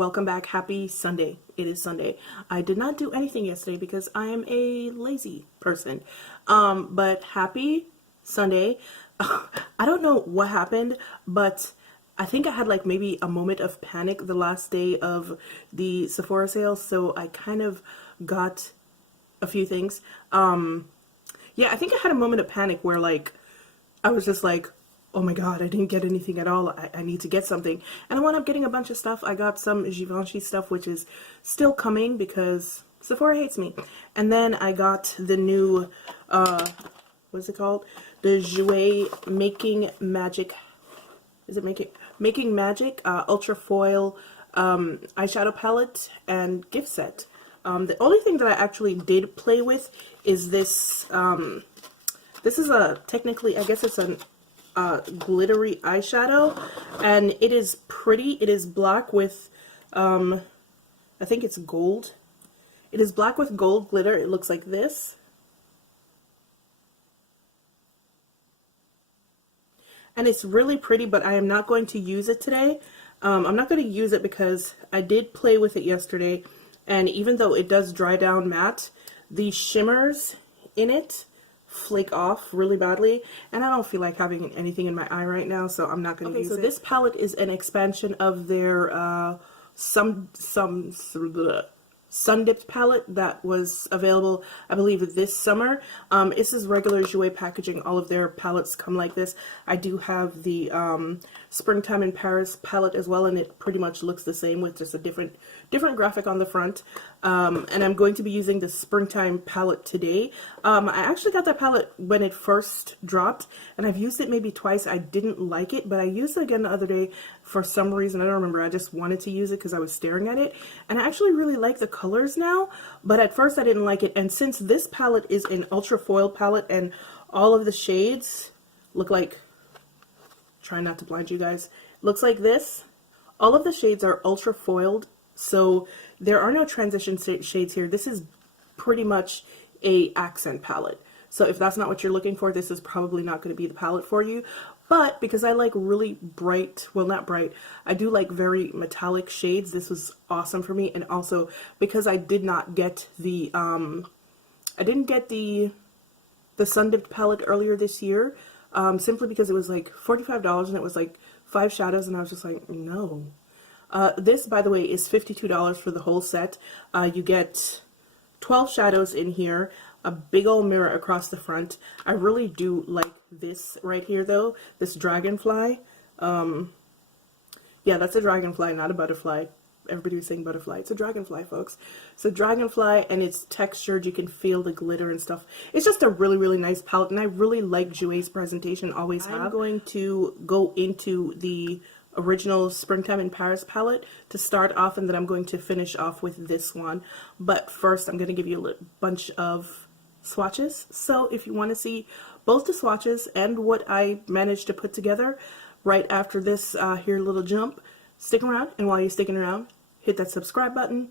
welcome back. Happy Sunday. It is Sunday. I did not do anything yesterday because I am a lazy person. But happy Sunday. I don't know what happened, but I think I had like maybe a moment of panic the last day of the Sephora sale, so I kind of got a few things. Yeah, I think I had a moment of panic where like I was just like, oh my god, I didn't get anything at all. I need to get something. And I wound up getting a bunch of stuff. I got some Givenchy stuff, which is still coming because Sephora hates me. And then I got the new, what's it called? The Jouer Making Magic, is it Making Magic Ultra Foil eyeshadow palette and gift set. The only thing that I actually did play with is this, this is technically, I guess it's an glittery eyeshadow, and it is pretty. It is black with I think it's gold. It is black with gold glitter. It looks like this, and it's really pretty, but I am not going to use it today. I'm not going to use it because I did play with it yesterday, and even though it does dry down matte, the shimmers in it flake off really badly, and I don't feel like having anything in my eye right now, so I'm not going to use it. So this palette is an expansion of their Sun Dipped palette that was available, I believe, this summer. This is regular Jouer packaging. All of their palettes come like this. I do have the Springtime in Paris palette as well, and it pretty much looks the same with just a different graphic on the front. And I'm going to be using the Springtime palette today. I actually got that palette when it first dropped, and I've used it maybe twice. I didn't like it, but I used it again the other day for some reason. I don't remember. I just wanted to use it because I was staring at it, and I actually really like the colors now, but at first I didn't like it. And since this palette is an ultra foil palette and all of the shades look like, try not to blind you guys, looks like this. All of the shades are ultra foiled, so there are no transition shades here. This is pretty much a accent palette. So if that's not what you're looking for, this is probably not going to be the palette for you. But because I like really bright, well, not bright, I do like very metallic shades, this was awesome for me. And also because I did not get the I didn't get the Sun Dipped palette earlier this year, simply because it was like $45 and it was like 5 shadows, and I was just like, no. This, by the way, is $52 for the whole set. You get 12 shadows in here, a big old mirror across the front. I really do like this right here, though, this dragonfly. Yeah, that's a dragonfly, not a butterfly. Everybody was saying butterfly. It's a dragonfly, folks. It's a dragonfly, and it's textured. You can feel the glitter and stuff. It's just a really, really nice palette, and I really like Jouer's presentation, always have. I'm going to go into the original Springtime in Paris palette to start off, and then I'm going to finish off with this one. But first, I'm going to give you a bunch of swatches. So if you want to see both the swatches and what I managed to put together right after this here little jump, stick around. And while you're sticking around, hit that subscribe button,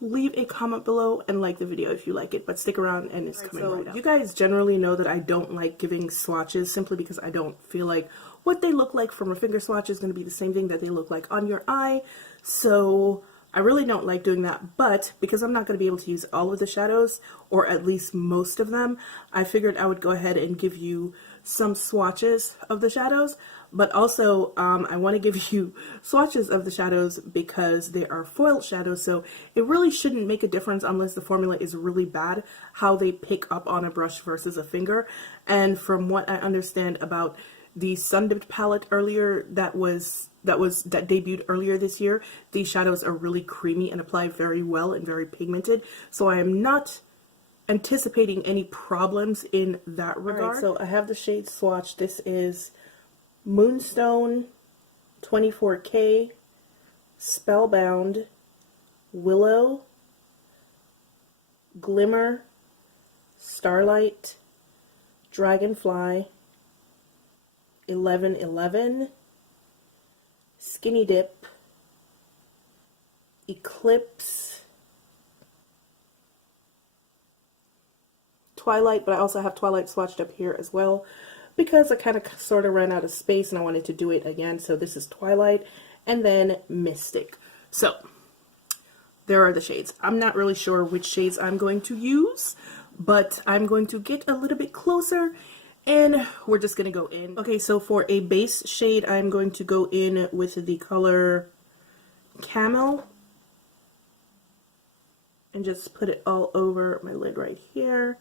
leave a comment below, and like the video if you like it, but stick around and it's coming right up. You guys generally know that I don't like giving swatches simply because I don't feel like what they look like from a finger swatch is going to be the same thing that they look like on your eye, so I really don't like doing that. But because I'm not going to be able to use all of the shadows, or at least most of them, I figured I would go ahead and give you some swatches of the shadows. But also, I want to give you swatches of the shadows because they are foiled shadows, so it really shouldn't make a difference unless the formula is really bad, how they pick up on a brush versus a finger. And from what I understand about the Sun Dipped palette earlier that debuted earlier this year, these shadows are really creamy and apply very well and very pigmented. So I am not anticipating any problems in that regard. Right, so I have the shade swatch. This is Moonstone, 24K, Spellbound, Willow, Glimmer, Starlight, Dragonfly, 1111, Skinny Dip, Eclipse, Twilight, but I also have Twilight swatched up here as well because I kind of sort of ran out of space and I wanted to do it again. So this is Twilight, and then Mystic. So there are the shades. I'm not really sure which shades I'm going to use, but I'm going to get a little bit closer and we're just going to go in. Okay, so for a base shade, I'm going to go in with the color Camel and just put it all over my lid right here.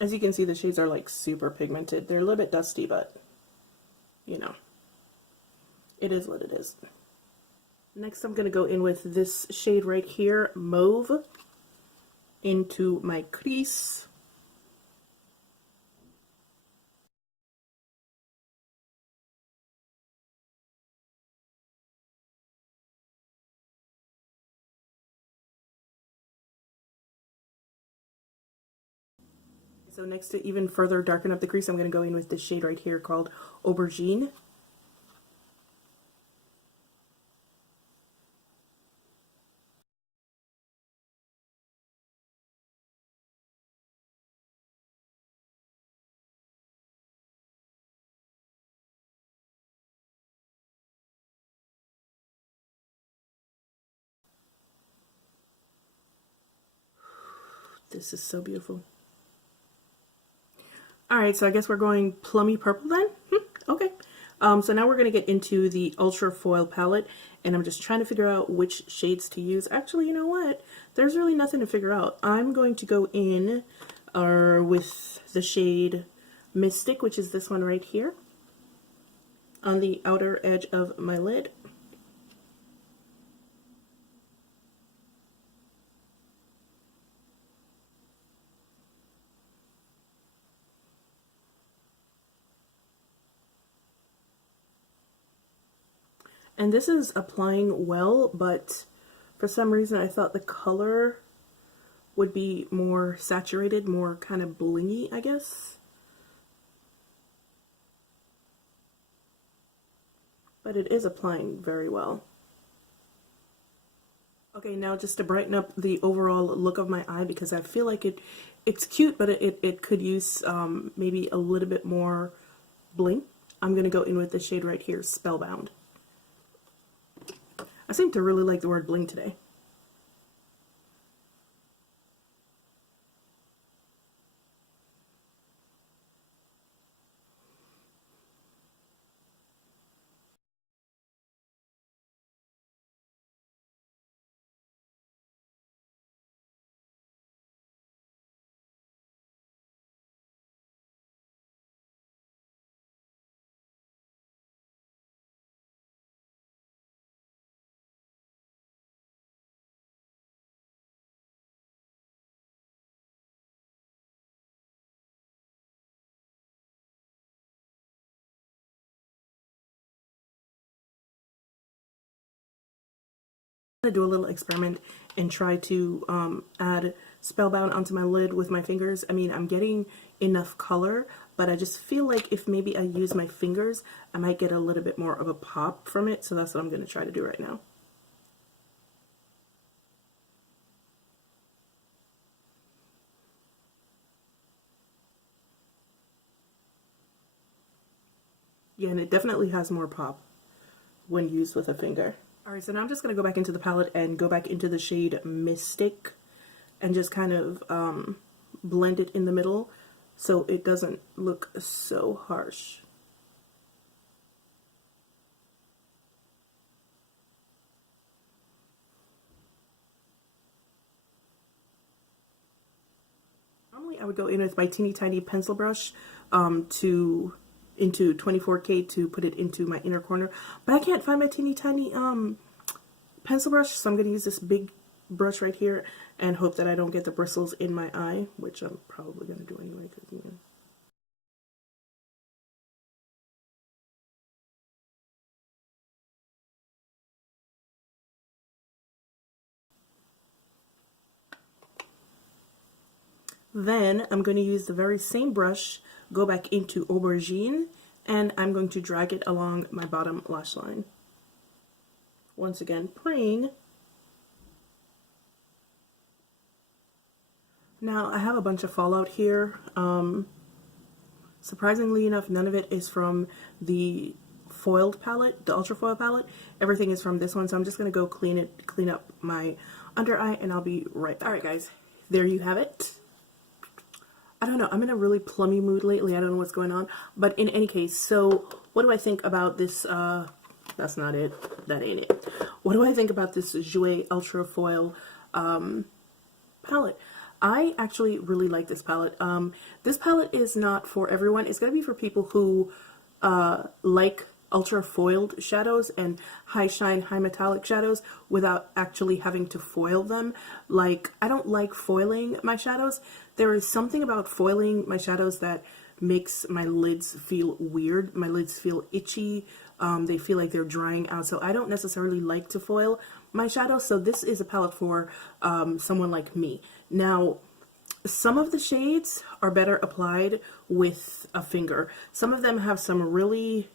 As you can see, the shades are like super pigmented. They're a little bit dusty, but you know, it is what it is. Next, I'm going to go in with this shade right here, Mauve, into my crease. So next, to even further darken up the crease, I'm going to go in with this shade right here called Aubergine. This is so beautiful. Alright, so I guess we're going plummy purple then? Okay. So now we're going to get into the Ultra Foil palette, and I'm just trying to figure out which shades to use. Actually, you know what? There's really nothing to figure out. I'm going to go in with the shade Mystic, which is this one right here, on the outer edge of my lid. And this is applying well, but for some reason I thought the color would be more saturated, more kind of blingy, I guess. But it is applying very well. Okay, now just to brighten up the overall look of my eye, because I feel like it's cute, but it could use maybe a little bit more bling. I'm going to go in with the shade right here, Spellbound. I seem to really like the word bling today. I'm gonna do a little experiment and try to add Spellbound onto my lid with my fingers. I mean, I'm getting enough color, but I just feel like if maybe I use my fingers, I might get a little bit more of a pop from it. So that's what I'm going to try to do right now. Yeah, and it definitely has more pop when used with a finger. Alright, so now I'm just going to go back into the palette and go back into the shade Mystic and just kind of blend it in the middle so it doesn't look so harsh. Normally I would go in with my teeny tiny pencil brush into 24K to put it into my inner corner, but I can't find my teeny tiny pencil brush, so I'm going to use this big brush right here and hope that I don't get the bristles in my eye, which I'm probably going to do anyway, because, you know. Then I'm going to use the very same brush, go back into Aubergine, and I'm going to drag it along my bottom lash line. Once again, praying Now, I have a bunch of fallout here. Surprisingly enough, none of it is from the foiled palette, the ultra foil palette. Everything is from this one, so I'm just going to go clean up my under eye, and I'll be right back. Alright guys, there you have it. I don't know, I'm in a really plummy mood lately. I don't know what's going on. But in any case, so what do I think about this, that's not it, that ain't it. What do I think about this Jouer Ultra Foil palette? I actually really like this palette. This palette is not for everyone. It's going to be for people who like ultra foiled shadows and high shine, high metallic shadows without actually having to foil them. Like, I don't like foiling my shadows. There is something about foiling my shadows that makes my lids feel weird. My lids feel itchy. They feel like they're drying out. So I don't necessarily like to foil my shadows. So this is a palette for someone like me. Now, some of the shades are better applied with a finger. Some of them have some really,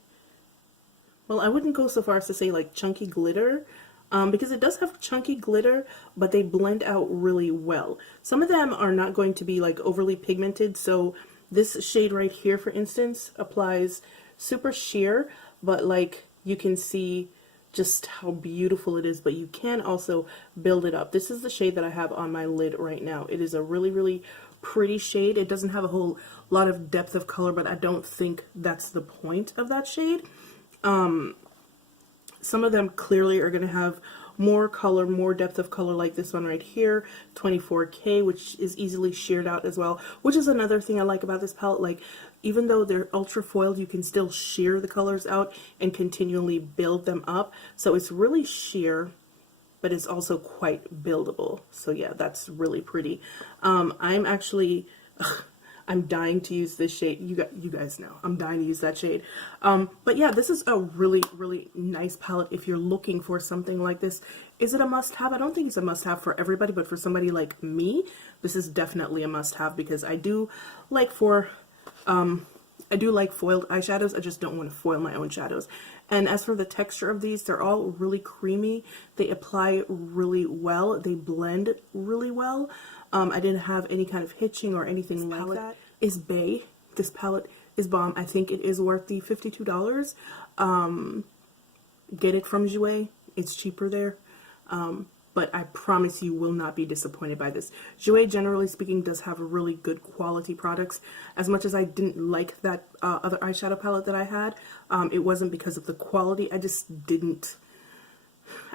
well, I wouldn't go so far as to say like chunky glitter, because it does have chunky glitter, but they blend out really well. Some of them are not going to be like overly pigmented. So this shade right here, for instance, applies super sheer, but like you can see just how beautiful it is, but you can also build it up. This is the shade that I have on my lid right now. It is a really, really pretty shade. It doesn't have a whole lot of depth of color, but I don't think that's the point of that shade. Some of them clearly are going to have more color, more depth of color, like this one right here, 24K, which is easily sheared out as well, which is another thing I like about this palette. Like, even though they're ultra foiled, you can still shear the colors out and continually build them up. So it's really sheer, but it's also quite buildable. So yeah, that's really pretty. I'm actually, I'm dying to use this shade. You guys know, I'm dying to use that shade. But yeah, this is a really, really nice palette if you're looking for something like this. Is it a must-have? I don't think it's a must-have for everybody, but for somebody like me, this is definitely a must-have, because I do like foiled eyeshadows. I just don't want to foil my own shadows. And as for the texture of these, they're all really creamy. They apply really well. They blend really well. I didn't have any kind of hitching or anything like that. Is bae. This palette is bomb. I think it is worth the $52. Get it from Jouer. It's cheaper there. But I promise you will not be disappointed by this. Jouer, generally speaking, does have really good quality products. As much as I didn't like that other eyeshadow palette that I had, it wasn't because of the quality. I just didn't.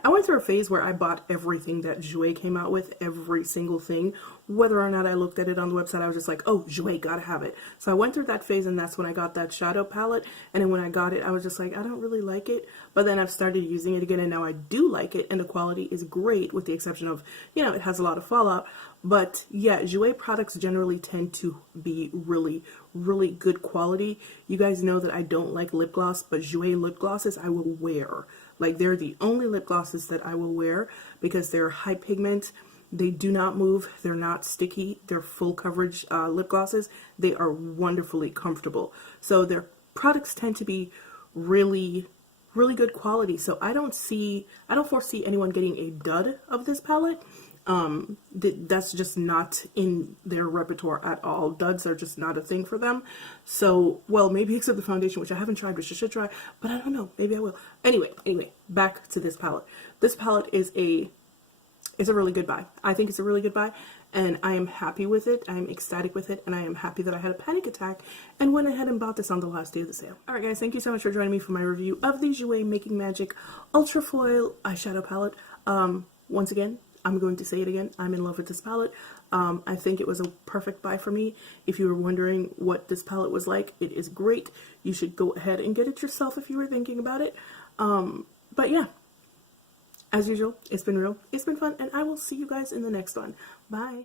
I went through a phase where I bought everything that Jouer came out with, every single thing. Whether or not I looked at it on the website, I was just like, oh, Jouer, gotta have it. So I went through that phase, and that's when I got that shadow palette. And then when I got it, I was just like, I don't really like it. But then I've started using it again, and now I do like it, and the quality is great, with the exception of, you know, it has a lot of fallout. But yeah, Jouer products generally tend to be really, really good quality. You guys know that I don't like lip gloss, but Jouer lip glosses I will wear. Like, they're the only lip glosses that I will wear, because they're high pigment. They do not move. They're not sticky. They're full coverage lip glosses. They are wonderfully comfortable. So their products tend to be really, really good quality. So I don't foresee anyone getting a dud of this palette. That's just not in their repertoire at all. Duds are just not a thing for them. So, well, maybe except the foundation, which I haven't tried, which I should try, but I don't know. Maybe I will. Anyway, back to this palette. This palette is a really good buy. I think it's a really good buy, and I am happy with it. I am ecstatic with it, and I am happy that I had a panic attack and went ahead and bought this on the last day of the sale. Alright guys, thank you so much for joining me for my review of the Jouer Making Magic Ultra Foil Eyeshadow Palette. Once again, I'm going to say it again, I'm in love with this palette. I think it was a perfect buy for me. If you were wondering what this palette was like, it is great. You should go ahead and get it yourself if you were thinking about it. But yeah, as usual, it's been real, it's been fun, and I will see you guys in the next one. Bye!